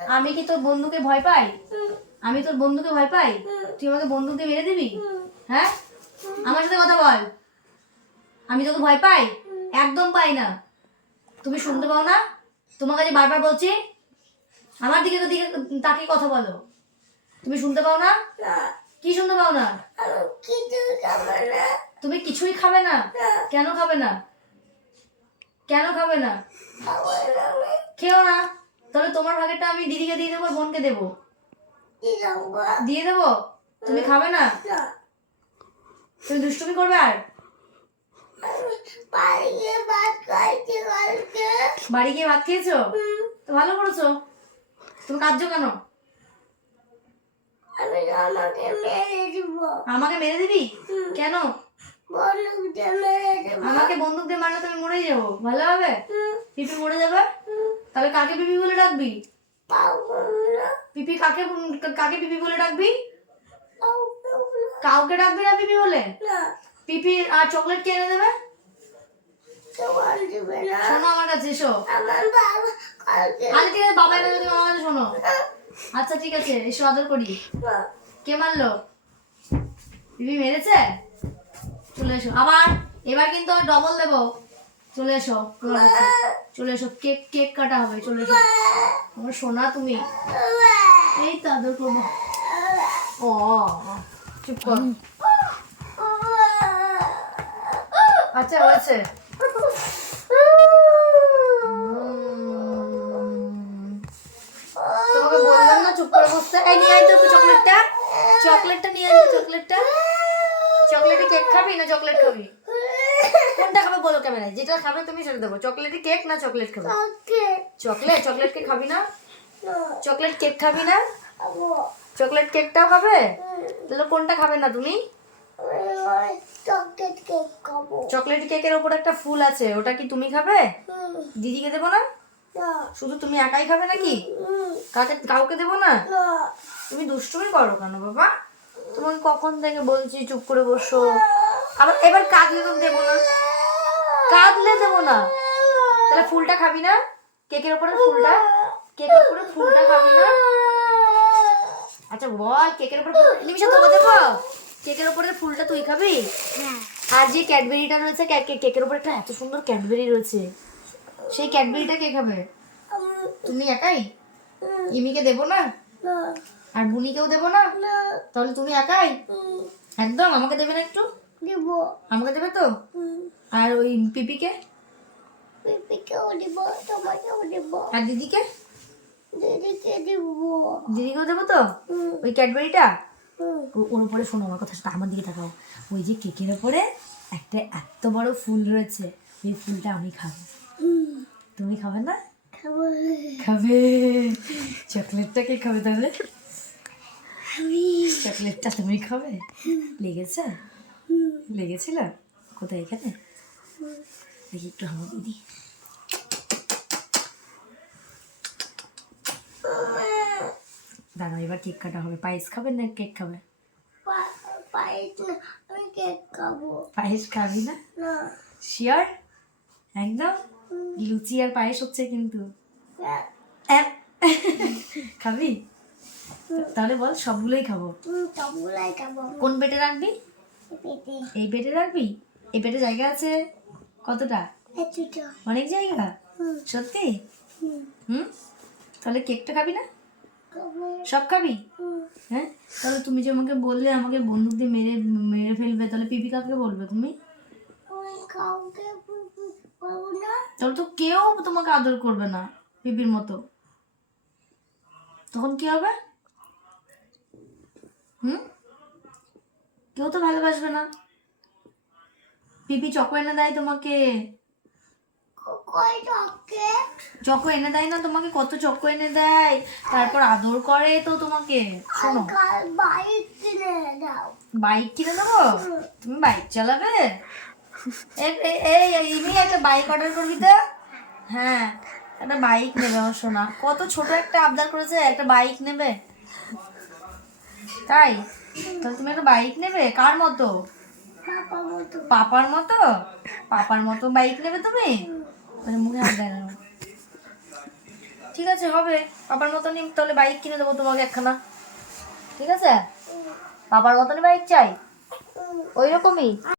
আমি কি তোর বন্ধুকে ভয় পাই? আমি তোর বন্ধুকে ভয় পাই? তুই আমাকে বন্দুক দিয়ে মেরে দিবি? হ্যাঁ? আমার সাথে কথা বল। আমি তোকে ভয় পাই? একদম পাই না। তুমি শুনতে পাও না? তোমার কাছে বারবার বলছি, আমার দিকে তো দিকে তাকে কথা বলো। তুমি শুনতে পাও না? কি শুনতে পাও না? তুমি কিছুই খাবে না। কেন খাবে না? কেন খাবে না? খেও না। তাহলে তোমার ভাগেরটা আমি দিদিকে দিয়ে দেবো বোনকে দেবো। দিয়ে দেবো? তুমি খাবে না? তুমি দুষ্টুমি করবে আর? বাড়ি গিয়ে ভাত খেয়েছো? তো ভালো করেছ। তুমি কাঁদছো কেন? আমি আমাকে মেরে আমাকে মেরে দিবি? কেন? মেরে আমাকে বন্দুক দিয়ে মারলে তুমি মরেই যাব। ভালো হবে? পিপি মরে যাবে? তাহলে কাকে পিপি বলে ডাকবি? পিপি কাকে কাকে পিপি বলে ডাকবি? কাউকে ডাকবি না পিপি বলে? পিপি আর চকলেট কে এনে দেবে? শোনো আমার কাছে এসো। আচ্ছা ঠিক আছে বাবা এনে দেবে, আমার কাছে শোনো। আচ্ছা ঠিক আছে এসো আদর করি। কে মারলো? পিপি মেরেছে? চলে এসো। আবার এবার কিন্তু ডবল দেবো। চলে এসো চলে এসো কেক কেক কাটা হবে চলে এসো। আমার সোনা তুমি। এই তো আদর করব। ও চুপ কর। আচ্ছা হয়েছে। তোমাকে বললাম না চুপ করে বসতে? এই নিয়ে আয় তো চকলেটটা। চকলেটটা নিয়ে আয় চকলেটটা। চকলেটে কেক খাবি না চকলেট খাবি? কোনটা খাবে বলো ক্যামেরায়? যেটা খাবে তুমি সেটা দেবো। চকলেটে কেক না চকলেট খাবে? চকলেট। চকলেট? কেক খাবি না? চকলেট কেক খাবি না? চকলেট কেকটাও খাবে? তাহলে কোনটা খাবে না তুমি? চকলেট কেক খাব। চকলেট কেকের ওপর একটা ফুল আছে ওটা কি তুমি খাবে? দিদিকে দেবো না? শুধু তুমি একাই খাবে নাকি? কাকে কাউকে দেবো না? না। তুমি দুষ্টুমি করো কেন বাবা? তোমাকে কখন থেকে বলছি চুপ করে বসো? আবার এবার কাঁদলে তো দেবো না। কাঁদলে দেবো না। তাহলে ফুলটা খাবি না? কেকের ওপরে ফুলটা? কেকের উপরে ফুলটা খাবি না? আচ্ছা বল কেকের উপরে নিমিষে তোকে দেবো? কেকের উপরে ফুলটা তুই খাবি? আর যে ক্যাডবেরিটা রয়েছে কেকের উপরে একটা এত সুন্দর ক্যাডবেরি রয়েছে। সেই ক্যাডবেরিটা কে খাবে? তুমি একাই? ইমিকে দেবো না? আর বুনিকেও দেবো না? তাহলে তুমি একাই? একদম আমাকে দেবে না একটু? দিব। আমাকে দেবে তো? ওই পিপিকে? পিপিকেও দিব তোমাকেও দিব আর দিদিকে? দিদিকে দিব। দিদিকেও দেবো তো? ওই ক্যাডবেরিটা? ও- ওর উপরে শোনো আমার কথা আমার দিকে তাকাও। ওই যে কেকের ওপরে একটা এত বড় ফুল রয়েছে ওই ফুলটা আমি খাব। তুমি খাবে না? খাবে। চকলেটটা কে খাবে তাহলে? আমি। চকলেটটা তুমি খাবে? লেগেছে? লেগেছিল? কোথায় এখানে? দেখি একটু হাওয়া দিদি এবার কেক কাটা হবে পায়েস খাবেন না কেক খাবে পায়েস না আমি কেক খাব পায়েস খাবি না না শিওর একদম লুচি আর পায়েস হচ্ছে কিন্তু খাবি তাহলে বল সবগুলোই খাব হুম, সবগুলাই খাব কোন পেটে রাখবি এই পেটে রাখবি এই পেটে জায়গা আছে কতটা? অনেক জায়গা? সত্যি? হুম, তাহলে কেকটা খাবি না? সব খাবি? হ্যাঁ? তাহলে তুমি যে আমাকে বললে আমাকে বন্দুক দিয়ে মেরে মেরে ফেলবে তাহলে পিপি কাকে বলবে তুমি? তাহলে তো কেউ তোমাকে আদর করবে না পিপির মতো। তখন কি হবে? হুম? কেউ তো ভালোবাসবে না। পিপি চকো এনে দেয় তোমাকে চকো এনে দেয় না তোমাকে কত চকো এনে দেয় তারপর আদর করে তো তোমাকে শোনো বাইক কিনে দাও বাইক কিনে দেবো তুমি বাইক চালাবে এই, ইমি একটা বাইক অর্ডার করবি তো? হ্যাঁ একটা বাইক নেবে আমার সোনা। কত ছোট একটা আবদার করেছে একটা বাইক নেবে? তাই? তাহলে তুমি একটা বাইক নেবে? কার মতো? পাপার মতো? পাপার মতো বাইক নেবে তুমি? ঠিক আছে, হবে। পাপার মতো মতনই তাহলে বাইক কিনে দেবো তোমাকে একখানা। ঠিক আছে? পাপার মতনই বাইক চাই? ওই রকমই